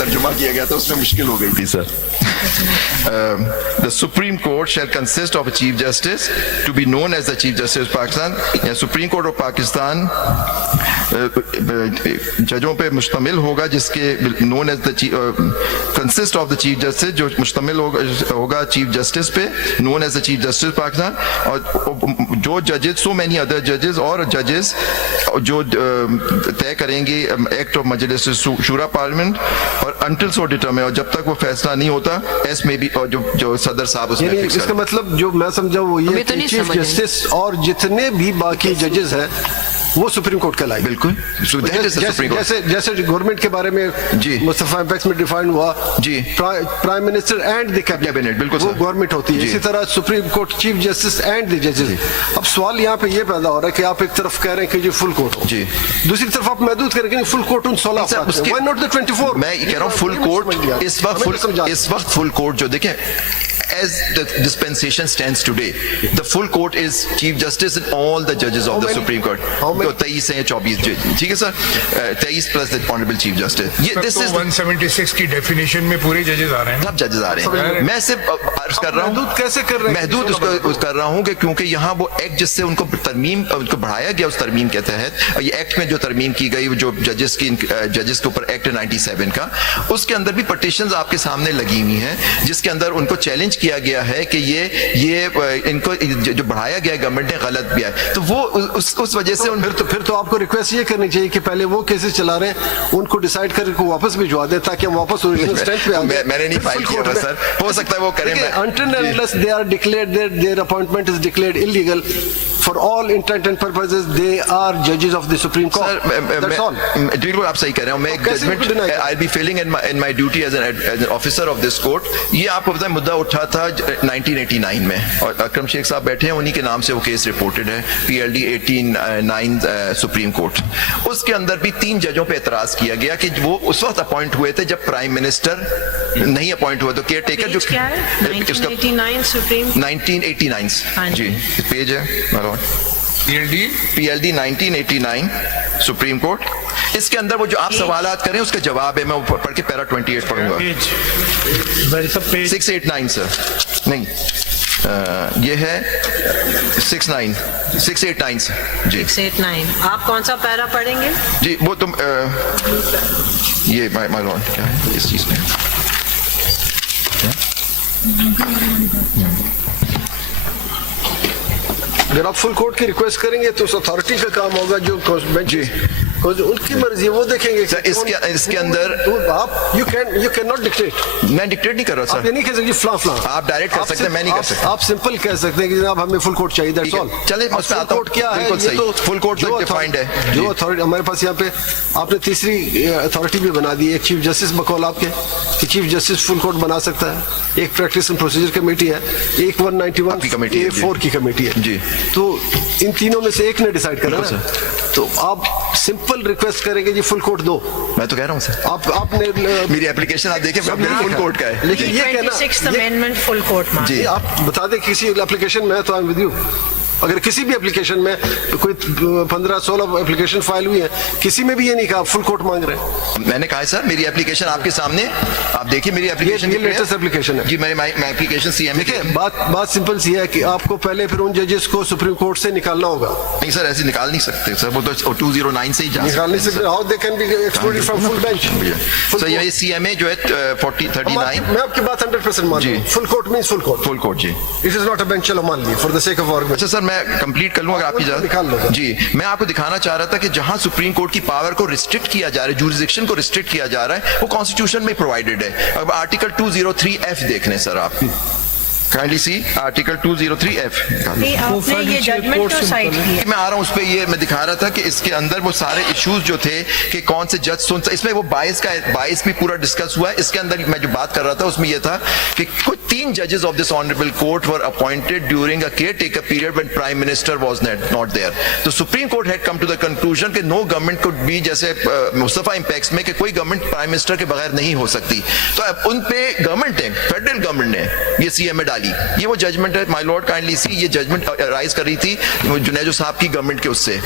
तर्जुमा किया गया था उसमें मुश्किल हो गई थी sir. The Supreme Court shall consist of a Chief Justice to be known as the Chief Justice of Pakistan या Supreme Court of Pakistan जजों पे मुश्तमिल होगा जिसके known as the consist of the Chief Justice जो मुश्तमिल होगा Chief Justice पे known as the Chief Justice Pakistan और जो judges so many other judges और judges जो तय करेंगे एक्ट ऑफ मजलिस शूरा पार्लियामेंट और until so determined और जब तक वो फैसला नहीं होता एस में भी और जो सदर साहब उसमें इसका मतलब जो मैं समझा वो ये तो चीफ जस्टिस और जितने भी बाकी जजेस हैं वो सुप्रीम कोर्ट का लाइक बिल्कुल जैसे गवर्नमेंट के बारे में जी मुस्तफा इम्पैक्ट में डिफाइन हुआ जी prime minister and the cabinet बिल्कुल वो गवर्नमेंट होती है। इसी तरह supreme court chief justice and the जजेस। अब सवाल यहाँ पे ये पैदा हो रहा है कि आप एक तरफ कह रहे हैं कि जी फुल कोर्ट हो जी दूसरी तरफ आप महदूद करेंगे फुल कोर्ट उन 16 व्हाई नॉट द 24। मैं कह रहा हूँ फुल कोर्ट इस वक्त फुल कोर्ट जो देखें as the dispensation stands today, the full court is Chief Justice and all the judges of the Supreme Court. How many? 23 हैं 24 ठीक है sir 23 plus the Honorable Chief Justice. ये this is 176 की definition में पूरे जजेस आ रहे हैं। सब जजेस आ रहे हैं। मैं सिर्फ अर्ज कर रहा हूँ महदूद कैसे कर रहे हैं महदूद उसको कर रहा हूँ कि क्योंकि यहाँ वो एक्ट जिससे उनको तरमीम उनको बढ़ाया गया उस तरमीम के तहत ये एक्ट में जो तरमीम की गई जो जजेस के ऊपर एक्ट 97 का उसके अंदर भी पटिशंस आपके सामने लगी हुई हैं जिसके अंदर उनको चैलेंज किया गया है कि ये इनको जो बढ़ाया गया गवर्नमेंट ने गलत भी है तो वो उस वजह से फिर तो आपको रिक्वेस्ट ये करनी चाहिए कि पहले वो केसेस चला रहे हैं उनको डिसाइड करके वापस भिजवा दें ताकि हम वापस ओरिजिनल स्टैंड पे आ जाए। मैंने नहीं फाइल किया सर हो सकता है वो करें until and unless they are declared their appointment is declared illegal for all intent and purposes they are judges of the Supreme Court. That's all. बिल्कुल आप सही कह रहे हो मैं एक judgment I be feeling in my duty as an officer of this court ये आपको पता है मुद्दा उठा था 1989 में और अकरम शेख साहब बैठे हैं उन्हीं के नाम से वो केस रिपोर्टेड है PLD 18/9 सुप्रीम कोर्ट उसके अंदर भी 3 जजों पे एतराज किया गया कि वो उस वक्त अपॉइंट हुए थे जब प्राइम मिनिस्टर नहीं अपॉइंट हुआ तो केयर टेकर जो 1989 सुप्रीम 1989 जी पेज है PLD 1989 सुप्रीम कोर्ट इसके अंदर वो जो आप सवालात करें उसका जवाब है मैं ऊपर पढ़ के पैरा 28 पढ़ूंगा 689 सर नहीं ये है 689 जी 689 आप कौन सा पैरा पढ़ेंगे जी वो तुम ये माय लॉर्ड क्या है इस चीज में अगर आप फुल कोर्ट की रिक्वेस्ट करेंगे तो उस अथॉरिटी का काम होगा जो बेंच उनकी मर्जी वो देखेंगे इसके अंदर आप यू कैन नॉट डिक्टेट मैं डिक्टेट नहीं कर रहा सर ये नहीं कह सकते फ्ला फ्ला आप डायरेक्ट कर सकते हैं मैं नहीं कर सकता आप सिंपल कह सकते हैं कि जनाब हमें फुल कोर्ट चाहिए दैट्स ऑल चलिए मैं उसमें आता हूं क्या है ये तो फुल कोर्ट जो डिफाइंड है जो अथॉरिटी हमारे पास यहाँ पे आपने तीसरी अथॉरिटी भी बना दी एक चीफ जस्टिस बकौल आपके कि चीफ जस्टिस फुल कोर्ट बना सकता है एक प्रैक्टिस एंड प्रोसीजर कमेटी है एक 191 A4 की कमेटी है जी तो इन तीनों में से एक ने डिसाइड करना है तो आप सिंपल रिक्वेस्ट करेंगे जी फुल कोर्ट दो मैं तो कह रहा हूँ सर आपने मेरी एप्लीकेशन आप देखें फुल कोर्ट का है लेकिन ये कहना 26th अमेंडमेंट फुल कोर्ट में जी आप बता दें किसी एप्लीकेशन में है तो आई एम विद यू अगर किसी भी एप्लीकेशन में कोई 15-16 एप्लीकेशन फाइल हुई है किसी में भी ये नहीं कहा फुल कोर्ट मांग रहे हैं मैंने कहा है सर मेरी एप्लीकेशन आपके सामने आप देखिए मेरी एप्लीकेशन ये लेटेस्ट एप्लीकेशन है जी मैं एप्लीकेशन सीएम देखिए बात सिंपल सी है कि आपको पहले फिर उन जजेस को सुप्रीम कोर्ट से निकालना होगा नहीं सर ऐसे निकाल नहीं सकते सर वो तो 209 से ही जा निकाल नहीं सकते how they can be excluded from full bench sir ये सीएमए जो है 4039 मैं आपकी बात 100% मान रहा हूं full court means full court जी it is not a bench चलो मान ली for the sake of argument अच्छा सर मैं कंप्लीट कर अगर आपकी इजाजत जी मैं आपको दिखाना चाह रहा था कि जहां सुप्रीम कोर्ट की पावर को रिस्ट्रिक्ट किया जा रहा है जुरिसडिक्शन को रिस्ट्रिक्ट किया जा रहा है वो कॉन्स्टिट्यूशन में प्रोवाइडेड है अब आर्टिकल 203F देख लें सर आप काइंडली सी आर्टिकल 203F आपने ये जजमेंट तो साइड किया मैं आ रहा हूं उस पे ये मैं दिखा रहा था कि इसके अंदर वो सारे इश्यूज जो थे कि कौन से जज सुन इसमें वो बाइस भी पूरा डिस्कस हुआ है इसके अंदर मैं जो बात कर रहा था उसमें ये था कि कुछ 3 जजेस of this honourable court were appointed during a caretaker period when prime minister was not there तो supreme court had come to the conclusion कि नो गवर्नमेंट कुड बी जैसे मुस्तफा इंपैक्ट्स में कि कोई गवर्नमेंट प्राइम मिनिस्टर के बगैर नहीं हो सकती तो अब उन पे गवर्नमेंट ने फेडरल गवर्नमेंट ने ये सीएमए डाली डाली। ये वो जजमेंट है माय लॉर्ड, काइंडली सी, ये जजमेंट राइज कर रही थी जुनेजो साहब की गवर्नमेंट के उससे,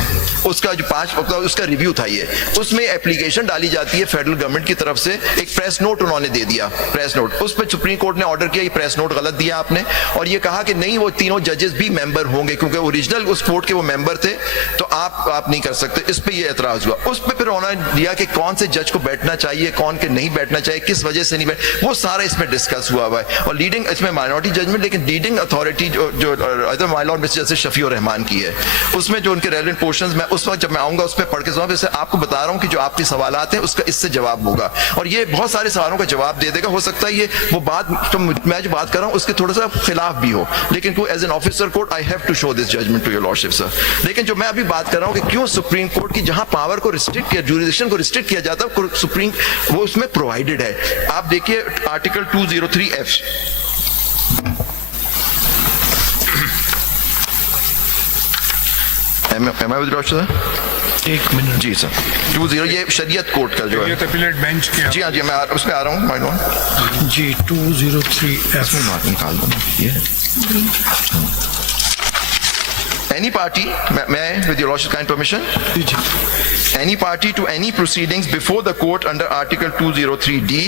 उसका जो 5 उसका रिव्यू था ये, उसमें एप्लीकेशन डाली जाती है फेडरल गवर्नमेंट की तरफ से, एक प्रेस नोट उन्होंने दे दिया, प्रेस नोट, उस पर सुप्रीम कोर्ट ने ऑर्डर किया ये प्रेस नोट गलत दिया आपने, और ये कहा कि नहीं वो तीनों जजेस भी मेंबर होंगे क्योंकि ओरिजिनल उस कोर्ट के वो मेंबर थे, तो आप नहीं कर सकते। इस पे ये एतराज हुआ। उस पे फिर उन्होंने दिया कि कौन से जज को बैठना चाहिए, कौन के नहीं बैठना चाहिए, किस वजह से नहीं बैठ, वो सारा इसमें डिस्कस हुआ हुआ है। और लीडिंग इसमें माइनॉरिटी जजमेंट, लेकिन लीडिंग अथॉरिटी जो my Lord mister justice Shafi Rahman की है, उसमें जो उनके रेलेवेंट पोर्शंस मैं उस वक्त जब मैं आऊंगा उस पर पढ़ के सुना, जैसे आपको बता रहा हूं कि जो आपके सवालात हैं उसका इससे जवाब होगा, और ये बहुत सारे सवालों का जवाब दे देगा। हो सकता है ये वो बात तो मैं जो बात कर रहा हूं उसके थोड़ा सा खिलाफ भी हो, लेकिन as an officer court I have to show this judgment to your lordship sir. लेकिन जो मैं अभी बात कर रहा हूं कि क्यों सुप्रीम कोर्ट की जहां पावर को रिस्ट्रिक्ट किया, जुरिडिक्शन को रिस्ट्रिक्ट किया जाता है, सुप्रीम वो उसमें प्रोवाइडेड है। आप देखिए आर्टिकल 203F, एक मिनट जी सर, 20 ये शरीयत कोर्ट का जो है, ये अपीलेट बेंच के जी हाँ जी, मैं उसमें आ रहा हूँ माय लॉर्ड जी 203F निकाल दूँ ये any party, may I, with your lordship's kind permission, any party to any proceedings before the court under Article 203D,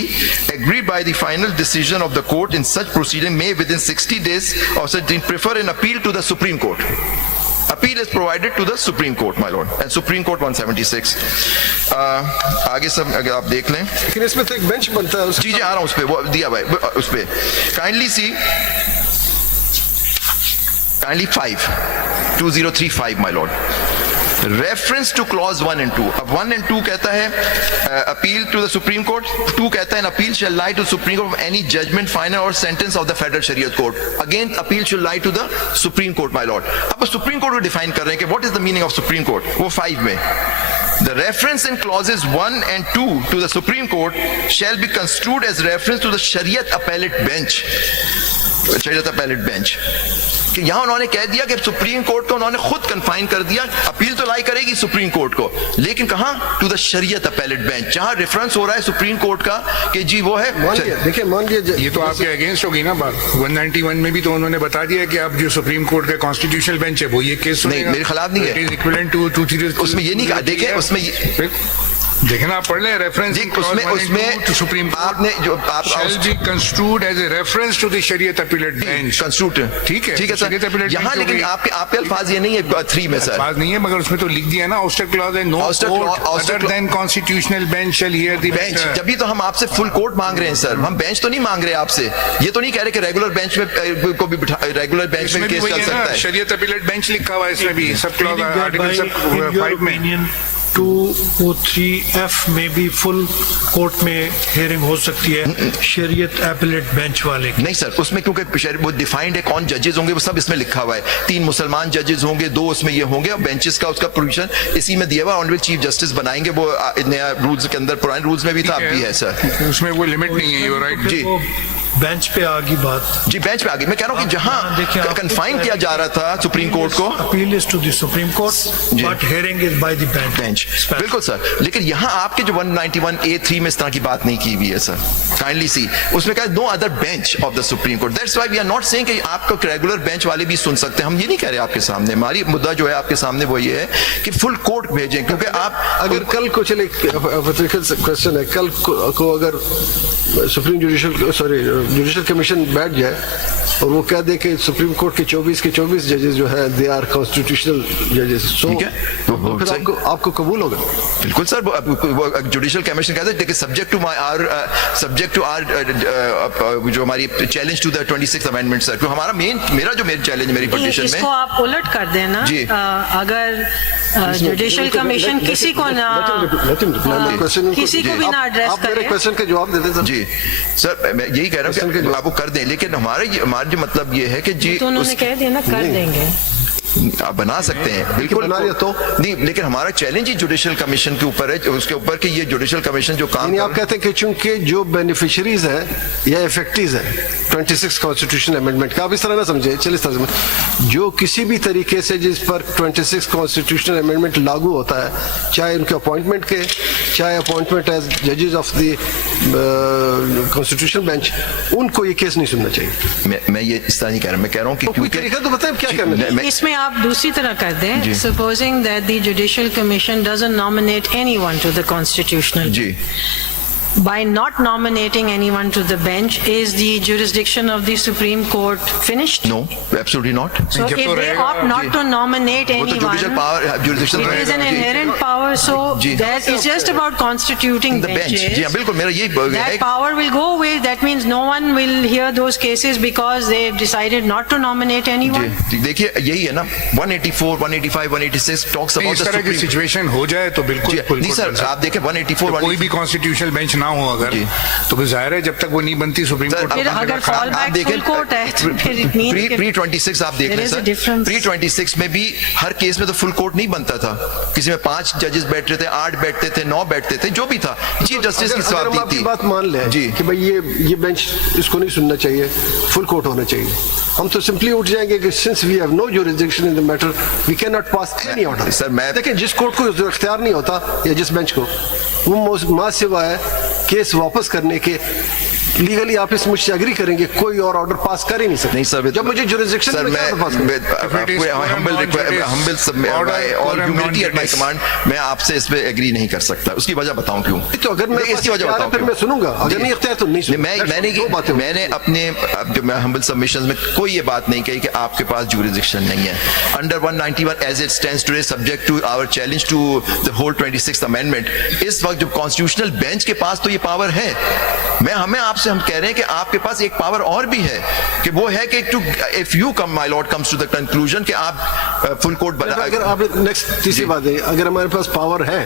agreed by the final decision of the court in such proceeding, may within 60 days of such prefer an appeal to the Supreme Court. Appeal is provided to the Supreme Court, my lord, and Supreme Court 176. आगे सब अगर आप देख लें, लेकिन इसमें तो एक बेंच बनता है। जी आ रहा हूँ उस पे, वो दिया भाई उस पे, kindly C, kindly 2035 my lord, reference to clause 1 and 2. अब 1 and 2 कहता है appeal to the Supreme Court, 2 कहता है an appeal shall lie to Supreme Court of any judgment, final or sentence of the Federal Shariat Court. Again appeal shall lie to the Supreme Court my lord. अब Supreme Court को define कर रहे हैं कि what is the meaning of Supreme Court, वो 5 में, the reference in clauses 1 and 2 to the Supreme Court shall be construed as reference to the Shariat Appellate Bench. Shariat Appellate Bench, कि यहां उन्होंने कह दिया कि सुप्रीम कोर्ट को उन्होंने खुद कन्फाइन कर दिया, अपील तो लाई करेगी सुप्रीम कोर्ट को, लेकिन कहां, टू द शरीयत अपीलेट बेंच, जहां रेफरेंस हो रहा है सुप्रीम कोर्ट का कि जी वो है। देखिए मान लीजिए ये तो आपके अगेंस्ट होगी ना बात, 191 में भी तो उन्होंने बता दिया कि आप जो सुप्रीम कोर्ट का कॉन्स्टिट्यूशनल बेंच है वो ये केस नहीं मेरे खिलाफ नहीं है, इक्विवेलेंट टू 230, उसमें ये नहीं कहा, देखिए उसमें देखना आप पढ़ लें रेफरेंस उसमें टू सुप्रीम आपने जो आप shall be construed as a reference to the Shariat Appellate Bench, construed ठीक है सर, यहाँ लेकिन आपके अल्फाज ये नहीं है 3 में सर, अल्फाज नहीं है, मगर उसमें तो लिख दिया ना ouster clause है, no court other than constitutional bench shall hear the bench, matter. जब भी तो हम आपसे फुल कोर्ट मांग रहे हैं सर, हम बेंच तो नहीं मांग रहे आपसे, ये तो नहीं कह रहे कि रेगुलर बेंच में को भी रेगुलर बेंच में केस चल सकता है, शरीयत अपीलेट बेंच लिखा हुआ है इसमें भी, सब क्लॉज आर्टिकल सब 5 में 203F में भी फुल कोर्ट में हियरिंग हो सकती है शरीयत अपीलेट बेंच वाले की। नहीं सर, उसमें क्योंकि वो डिफाइंड है कौन जजेस होंगे, वो सब इसमें लिखा हुआ है, 3 मुसलमान जजेस होंगे, 2 उसमें ये होंगे, और बेंचेस का उसका प्रोविजन इसी में दिया हुआ, ऑनरेबल चीफ जस्टिस बनाएंगे, वो नया रूल्स के अंदर, पुराने रूल्स में भी था, अब भी है सर, उसमें वो लिमिट नहीं है, यू राइट जी, बेंच पे आ गई बात, जी बेंच पे आ गई, मैं कह रहा हूँ कि जहां कन्फाइन किया जा रहा था सुप्रीम कोर्ट को, appeal is to the Supreme Court but hearing is by the bench, बिल्कुल सर, लेकिन यहाँ आपके जो 191A3 में इस तरह की बात नहीं की हुई है सर, काइंडली सी, उसमें कहा no other bench of the Supreme Court, that's why we are not saying कि आपको रेगुलर बेंच वाले भी सुन सकते हैं, हम ये नहीं कह रहे आपके सामने, हमारी मुद्दा जो है आपके सामने वो ये है कि फुल कोर्ट भेजें, क्योंकि आप अगर कल को चले क्वेश्चन है, कल को अगर सुप्रीम जुडिशल कमीशन बैठ जाए और वो कह दे कि सुप्रीम कोर्ट के 24 जजेस जो है दे आर कॉन्स्टिट्यूशनल जजेस, ठीक है, तो फिर आपको कबूल होगा? बिल्कुल सर, वो जुडिशल कमीशन कहते हैं सब्जेक्ट टू आवर जो हमारी challenge to the 26th amendment sir, क्योंकि हमारा मेरा चैलेंज मेरी पिटीशन में, इसको आप उलट कर देना, अगर जुडिशल कमीशन किसी को ना किसी को भी ना एड्रेस आप मेरे क्वेश्चन का जवाब दे दें सर। जी सर, मैं यही कह रहा हूँ कि आप वो कर दें, लेकिन हमारा जो मतलब ये है कि जी तो उन्होंने कह दिया ना कर देंगे, आप बना सकते हैं बिल्कुल बना लिया तो? नहीं, लेकिन हमारा चैलेंज ही जुडिशियल कमीशन के ऊपर है, उसके ऊपर कि ये जुडिशियल कमीशन जो काम यानी आप कहते हैं कि चूंकि जो बेनिफिशरीज है या इफेक्टिव है 26 कॉन्स्टिट्यूशन अमेंडमेंट का, आप इस तरह ना समझे, चलिए इस तरह से, जो किसी भी तरीके से जिस पर 26 कॉन्स्टिट्यूशन अमेंडमेंट लागू होता है, चाहे उनके अपॉइंटमेंट के, चाहे अपॉइंटमेंट एज जजेस ऑफ द कॉन्स्टिट्यूशन बेंच, उनको ये केस नहीं सुनना चाहिए। मैं ये इस तरह नहीं कह रहा, मैं कह रहा हूँ कि तो कोई तरीका तो बताएं क्या करना है। इसमें आप दूसरी तरह कर दें, supposing that the judicial commission doesn't nominate anyone to the constitutional, जी by not nominating anyone to the bench, is the jurisdiction of the Supreme Court finished? No absolutely not. So जब if तो they रहेगा, opt not to nominate वो तो judicial anyone, power jurisdiction it is an inherent power. So जी। that is just about constituting the bench. जी हाँ, benches. बिल्कुल मेरा यही है That power will go away. That means no one will hear those cases because they have decided not to nominate anyone. जी, देखिए यही है ना, 184, 185, 186 टॉक्स नहीं, अबाउट इस द तरह की सुप्रीम। सिचुएशन हो जाए तो बिल्कुल full नहीं court सर, बन सकता आप देखें 184, है। कोई भी कॉन्स्टिट्यूशनल बेंच ना हो अगर, जी। तो फिर जाहिर है जब तक वो नहीं बनती सुप्रीम सर, कोर्ट फिर का अगर खा- fall back full court है तो फिर it means कि प्री 26 आप देख there लें is a sir, difference. Pre 26 में भी हर केस में तो फुल कोर्ट नहीं बनता था, किसी में 5 जजेस बैठ रहे थे, 8 बैठते थे, 9 बैठते थे, जो भी था, चीफ जस्टिस की अगर हम स्वार्थी आपकी थी। बात मान लें जी कि भाई ये बेंच इसको नहीं सुनना चाहिए, फुल कोर्ट होना चाहिए, हम तो सिंपली उठ जाएंगे कि since we have no jurisdiction in the matter we can not pass any order. Sir, मैं- देखिए जिस कोर्ट को जो इख्तियार नहीं होता या जिस बेंच को, वो मां सिवाय केस वापस करने के लीगली आप इस मुझसे एग्री करेंगे कोई और ऑर्डर पास कर ही नहीं सकते। नहीं सर, जब मुझे जुरिसडिक्शन सर मैं मैं आपसे इस पे एग्री नहीं कर सकता, उसकी वजह बताऊं क्यों। तो अगर मैं इसकी वजह बताऊं फिर क्यों? मैं सुनूंगा, अगर जी। नहीं इख्तियार तो नहीं सुनूंगा। मैंने अपने जो मैं हम्बल सबमिशंस में कोई ये बात नहीं कही कि आपके पास जुरिसडिक्शन नहीं है। Under 191 as it stands today, subject to our challenge to the whole 26th amendment, इस वक्त जो कॉन्स्टिट्यूशनल बेंच के पास तो ये पावर है। हमें आपसे हम कह रहे हैं कि आपके पास एक पावर और भी है, कि वो है कि to if you come my lord comes to the conclusion कि आप फुल कोर्ट बना, अगर आपने नेक्स्ट तीसरी बात है, अगर हमारे पास पावर है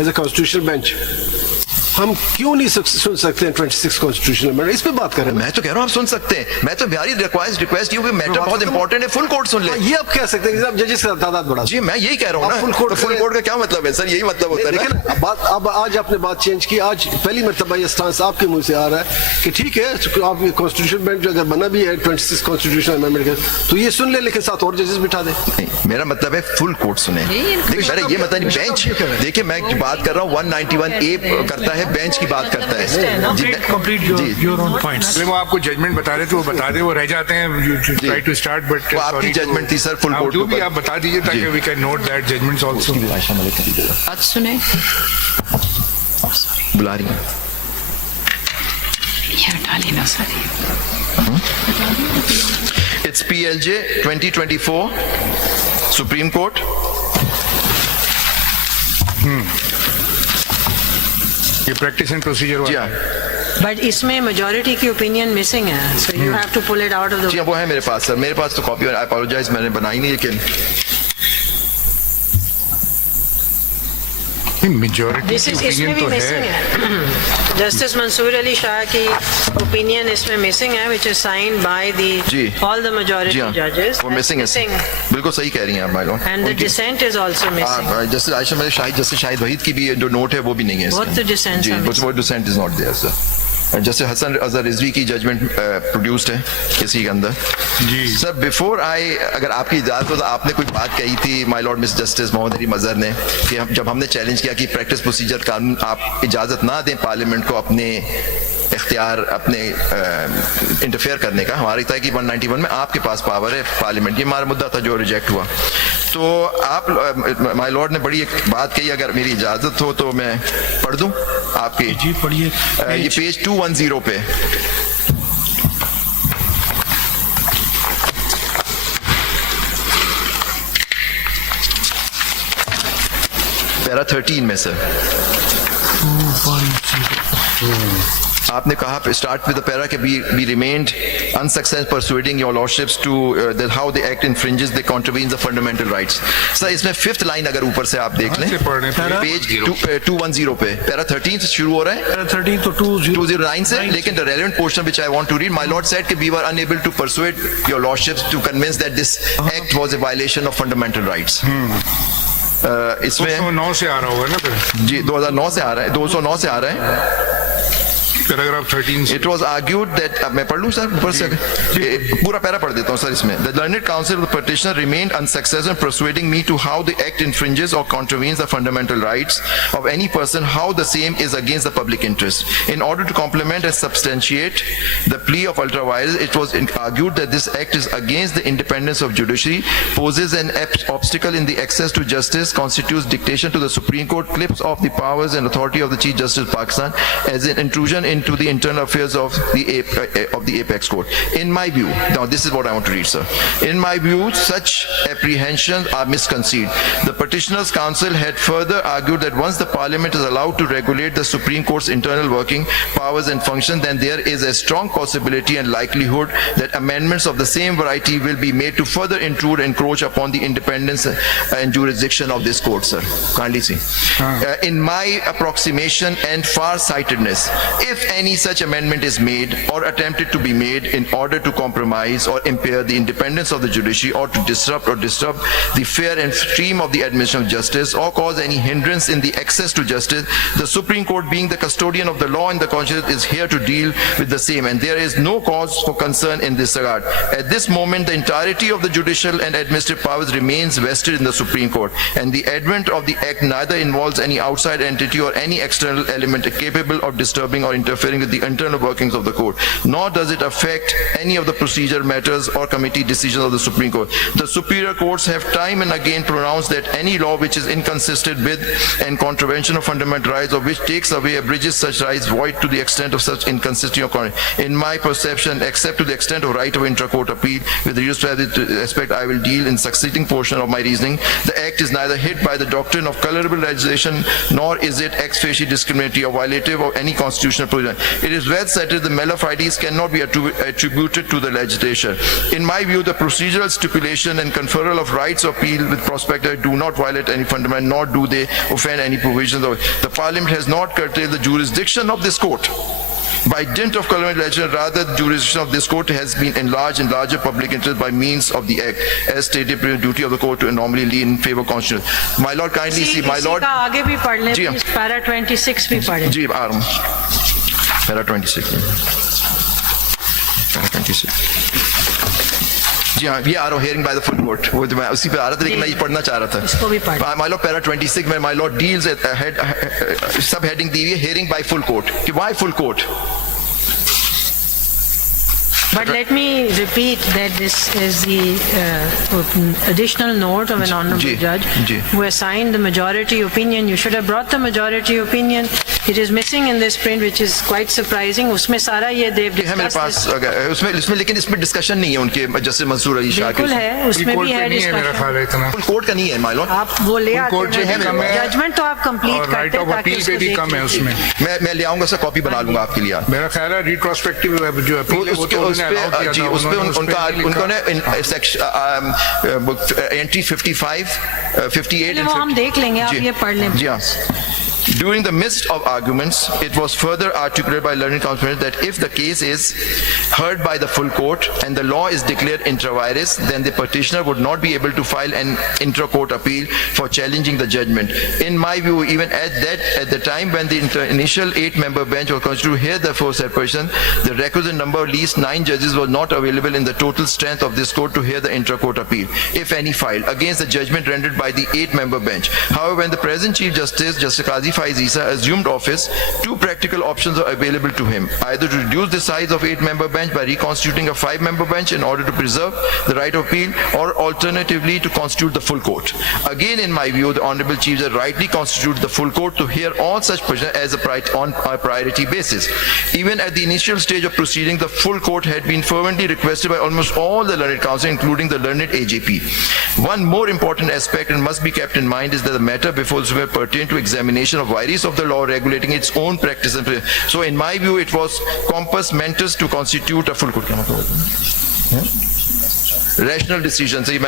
एज ए कॉन्स्टिट्यूशनल बेंच, हम क्यों नहीं सुन सकते हैं 26 कॉन्स्टिट्यूशनल अमेंडमेंट? इस पे बात करें। मैं तो कह रहा हूं आप सुन सकते हैं, मैं तो वेरी रिक्वेस्ट यू, मैटर बहुत इंपॉर्टेंट है, फुल कोर्ट सुन ले। ये आप कह सकते हैं कि आप जजेस का तादाद बढ़ा। जी मैं यही कह रहा हूँ आप ना, फुल कोर्ट फुल कोर्ट का क्या मतलब है सर, यही मतलब होता है लेकिन ना। बात अब आज आपने बात चेंज की, आज पहली मर्तबा ये स्टांस आपके मुंह से आ रहा है कि ठीक है आप ये कॉन्स्टिट्यूशन बेंच अगर बना भी है 26 कॉन्स्टिट्यूशन अमेंडमेंट का, तो ये सुन ले, लेकिन साथ और जजेस बिठा दे। नहीं, मेरा मतलब है फुल कोर्ट सुने। देखिए मेरा ये मतलब नहीं, बेंच, देखिए मैं जो बात कर रहा हूँ 191A करता है, बेंच की बात करता है। जी, Complete your own points. पहले वो आपको जजमेंट बता रहे थे, वो बता दे, वो रह जाते हैं ट्राई टू स्टार्ट, बट वो आपकी जजमेंट थी सर, full court जो के भी ऊपर। आप बता दीजिए ताकि we can note that judgments also. बात सुने, बुला रही हैं। ये हटा लेना sir. It's PLJ 2024 Supreme Court. ये प्रैक्टिस एंड प्रोसीजर जी वाला हाँ, बट इसमें मेजोरिटी की ओपिनियन मिसिंग है, so you have to pull it out of जी द। हाँ, वो है मेरे पास सर, मेरे पास तो कॉपी, आई अपोलोजाइज, मैंने बनाई नहीं, लेकिन मेजॉरिटी दिस की इज इसमें ओपिनियन भी तो मिसिंग है। है। जस्टिस मंसूर अली शाह की ओपिनियन इसमें मिसिंग है, व्हिच इज साइंड बाय जी द ऑल द जी मेजॉरिटी हाँ, जजेस। वो मिसिंग है, बिल्कुल सही कह रही हैं आप my lord. And the dissent is also missing. Justice Ayesha मेरे जस्टिस शाहिद वहीद की भी जो नोट है वो भी नहीं है Both the dissents जी, are missing. वो dissent is not there sir. जैसे हसन अजहर रिजवी की जजमेंट प्रोड्यूस्ड है किसी के अंदर। जी सर बिफोर आई, अगर आपकी इजाजत हो तो आपने कोई बात कही थी my lord miss justice Mohammad Ali Mazhar ने, कि जब हमने चैलेंज किया कि प्रैक्टिस प्रोसीजर कानून आप इजाजत ना दें पार्लियामेंट को अपने इख्तियार, अपने इंटरफेयर करने का, हमारी था कि 191 में आपके पास पावर है पार्लियामेंट, ये हमारा मुद्दा था जो रिजेक्ट हुआ। तो आप माय लॉर्ड ने बड़ी एक बात कही, अगर मेरी इजाजत हो तो मैं पढ़ दूं आपकी। जी पढ़िए। ये पेज 210 पे, पैरा 13 में सर। आपने कहा start with the para कि we remained unsuccessful persuading your lordships to that how the act infringes the contravenes the fundamental rights. Sir इसमें 5th line अगर ऊपर से आप देख लें से पढ़ रहे हैं, पेज 210 पे पैरा 13 से शुरू हो रहा है Para 13 to 209 से, लेकिन the relevant portion which I want to read, my lord said that we were unable to persuade your lordships to convince that this act was a violation of fundamental rights. इसमें 209 से आ रहा होगा ना फिर, जी 2009 से आ रहा है, 209 से आ रहा है. पैराग्राफ 13 से. It was argued that अब मैं पढ़ लूँ सर ऊपर से पूरा पैरा पढ़ देता हूँ सर इसमें. The learned counsel of the petitioner remained unsuccessful in persuading me to how the act infringes or contravenes the fundamental rights of any person, how the same is against the public interest. In order to complement and substantiate the plea of ultra vires, it was argued that this act is against the independence of judiciary, poses an obstacle in the access to justice, constitutes dictation to the Supreme Court, clips off the powers and authority of the Chief Justice of Pakistan as an intrusion into the internal affairs of the apex court. In my view, now this is what I want to read, sir. In my view, such apprehensions are misconceived. The petitioner's counsel had further argued that once the parliament is allowed to regulate the Supreme Court's internal working powers and functions, then there is a strong possibility and likelihood that amendments of the same variety will be made to further intrude and encroach upon the independence and jurisdiction of this court, sir. Kindly see. In my approximation and far-sightedness, if any such amendment is made or attempted to be made in order to compromise or impair the independence of the judiciary or to disrupt the fair and stream of the administration of justice or cause any hindrance in the access to justice, the Supreme Court, being the custodian of the law and the conscience, is here to deal with the same, and there is no cause for concern in this regard. At this moment, the entirety of the judicial and administrative powers remains vested in the Supreme Court, and the advent of the act neither involves any outside entity or any external element capable of disturbing or interfering with the internal workings of the court, nor does it affect any of the procedure matters or committee decisions of the Supreme Court. The superior courts have time and again pronounced that any law which is inconsistent with and contravention of fundamental rights or which takes away, abridges such rights, void to the extent of such inconsistency or in my perception, except to the extent of right of intra-court appeal. With respect, I will deal in succeeding portion of my reasoning. The act is neither hit by the doctrine of colorable legislation, nor is it ex facie discriminatory or violative of any constitutional provision. It is well settled the malafides cannot be attributed to the legislature. In my view, the procedural stipulation and conferral of rights of appeal with prospector do not violate any fundamental, nor do they offend any provisions of it. The Parliament has not curtailed the jurisdiction of this court. By dint of colonial legislation, rather the jurisdiction of this court has been enlarged in larger public interest by means of the act, as stated, duty of the court to normally lean in favor of constitution. My lord, kindly see, my lord. आगे भी पढ़ लें, जी, please, para 26 भी पढ़ें. जी आ रहा हूँ. Para 26. Para 26. जी हाँ, ये आ रहा हूँ, hearing by the full court. वो तो मैं उसी पे आ रहा था, लेकिन मैं ये पढ़ना चाह रहा था. इसको भी पढ़. My lord, para 26 में my lord deals at subheading दी हुई है, hearing by full court. कि why full court? But let me repeat that this is the additional note of an honorable judge who assigned the majority opinion. You should have brought the majority opinion. It is missing in this print, which is quite surprising. उसमें सारा ये they've है मेरे पास, उसमें लेकिन इसमें discussion नहीं है उनके जस्टिस मंसूर अली शाह के. बिल्कुल है, उसमें भी है डिस्कशन. फुल कोर्ट का नहीं है माय लॉर्ड. आप वो ले आते हैं, जजमेंट तो आप कंप्लीट करते हैं ताकि उसको भी कम है उसमें. मैं ले आऊंगा सर, कॉपी बना लूंगा आपके लिए. मेरा ख्याल है रिट्रोस्पेक्टिव जो अपील जी उसपे उन्होंने एंट्री 55, 58 वो हम देख लेंगे, आप ये पढ़ लें. जी हाँ. During the midst of arguments, it was further articulated by learned counsel that if the case is heard by the full court and the law is declared intra vires, then the petitioner would not be able to file an intra-court appeal for challenging the judgment. In my view, even at the time when the initial 8-member bench was constituted to hear the aforesaid petition, the requisite number of at least 9 judges was not available in the total strength of this court to hear the intra-court appeal, if any filed, against the judgment rendered by the 8-member bench. However, when the present Chief Justice, Justice Qazi Faiz Isa, assumed office, 2 practical options are available to him: either to reduce the size of 8-member bench by reconstituting a 5-member bench in order to preserve the right of appeal, or alternatively to constitute the full court. Again, in my view, the Honorable Chief Justice rightly constituted the full court to hear all such petitions as on a priority basis. Even at the initial stage of proceeding, the full court had been fervently requested by almost all the learned counsel, including the learned AJP. One more important aspect and must be kept in mind is that the matter before the Supreme pertain to examination of vires of the law regulating its own practice. So in my view, it was compos mentis to constitute a full court. Rational decision.